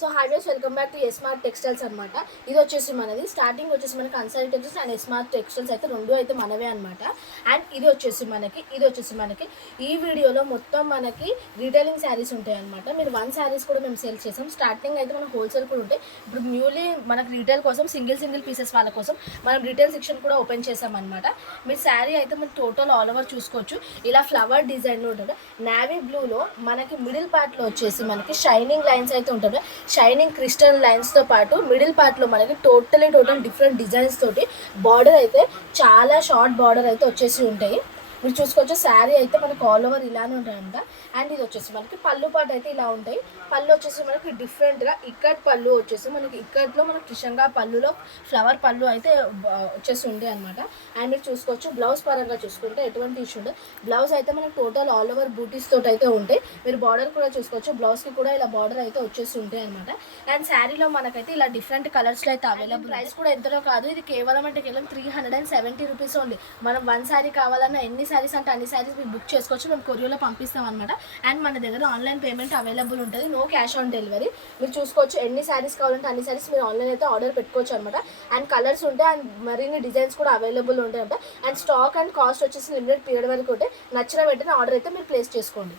So hi guys welcome back to smart textiles అనమాట. ఇది వచ్చేసి మనది స్టార్టింగ్ వచ్చేసి మనకి consult textiles and smart textiles అయితే రెండు అయితే మనవే అనమాట. అండ్ ఇది వచ్చేసి మనకి ఈ వీడియోలో మొత్తం మనకి రీటైలింగ్ శారీస్ ఉంటాయి అనమాట. మీరు వన్ శారీస్ కూడా మేము సేల్ చేసాం. స్టార్టింగ్ అయితే మనకు హోల్సేల్ కూడా ఉంటాయి. ఇప్పుడు న్యూలీ మనకి రీటైల్ కోసం సింగిల్ పీసెస్ వాళ్ళ కోసం మనం రీటైల్ సెక్షన్ కూడా ఓపెన్ చేసాం అనమాట. మీరు శారీ అయితే మనం టోటల్ ఆల్ ఓవర్ చూసుకోవచ్చు. ఇలా ఫ్లవర్ డిజైన్లో ఉంటుంది. నావీ బ్లూలో మనకి మిడిల్ పార్ట్లో వచ్చేసి మనకి షైనింగ్ లైన్స్ అయితే ఉంటుంది. షైనింగ్ క్రిస్టల్ లైన్స్తో పాటు మిడిల్ పార్ట్లో మనకి టోటల్ డిఫరెంట్ డిజైన్స్ తోటి బార్డర్ అయితే చాలా షార్ట్ బార్డర్ అయితే వచ్చేసి ఉంటాయి. మీరు చూసుకోవచ్చు శారీ అయితే మనకు ఆల్ ఓవర్ ఇలానే ఉంటాయంట. అండ్ ఇది వచ్చేసి మనకి పళ్ళు పాటు అయితే ఇలా ఉంటాయి. పళ్ళు వచ్చేసి మనకి డిఫరెంట్గా ఇక్కట్ పళ్ళు వచ్చేసి మనకి ఇక్కట్లో మనకి కృష్ణంగా పళ్ళులో ఫ్లవర్ పళ్ళు అయితే వచ్చేసి ఉంటాయి అనమాట. అండ్ మీరు చూసుకోవచ్చు బ్లౌజ్ పరంగా చూసుకుంటే ఎటువంటి ఇష్యూ ఉండదు. బ్లౌజ్ అయితే మనకి టోటల్ ఆల్ ఓవర్ బూటీస్ తోటి అయితే ఉంటాయి. మీరు బార్డర్ కూడా చూసుకోవచ్చు. బ్లౌజ్కి కూడా ఇలా బార్డర్ అయితే వచ్చేసి ఉంటాయి అనమాట. అండ్ శారీలో మనకైతే ఇలా డిఫరెంట్ కలర్స్లో అయితే అవైలబుల్. ప్రైస్ కూడా ఎంతనో కాదు, ఇది కేవలం 370 రూపీస్ ఓన్లీ. మనం వన్ శారీ కావాలన్నా ఎన్ని శారీస్ అంటే అన్ని శారీస్ మీరు బుక్ చేసుకోవచ్చు. మేము కొరియర్లో పంపిస్తాం అనమాట. అండ్ మన దగ్గర ఆన్లైన్ పేమెంట్ అవైలబుల్ ఉంటుంది, నో క్యాష్ ఆన్ డెలివరీ. మీరు చూసుకోవచ్చు ఎన్ని శారీస్ కావాలంటే అన్ని శారీస్ మీరు ఆన్లైన్ అయితే ఆర్డర్ పెట్టుకోవచ్చు అనమాట. అండ్ కలర్స్ ఉంటాయి అండ్ మరిన్ని డిజైన్స్ కూడా అవైలబుల్ ఉంటాయి అనమాట. అండ్ స్టాక్ అండ్ కాస్ట్ వచ్చేసి లిమిటెడ్ పీరియడ్ వరకు ఉంటాయి. నచ్చిన వెంటనే ఆర్డర్ అయితే మీరు ప్లేస్ చేసుకోండి.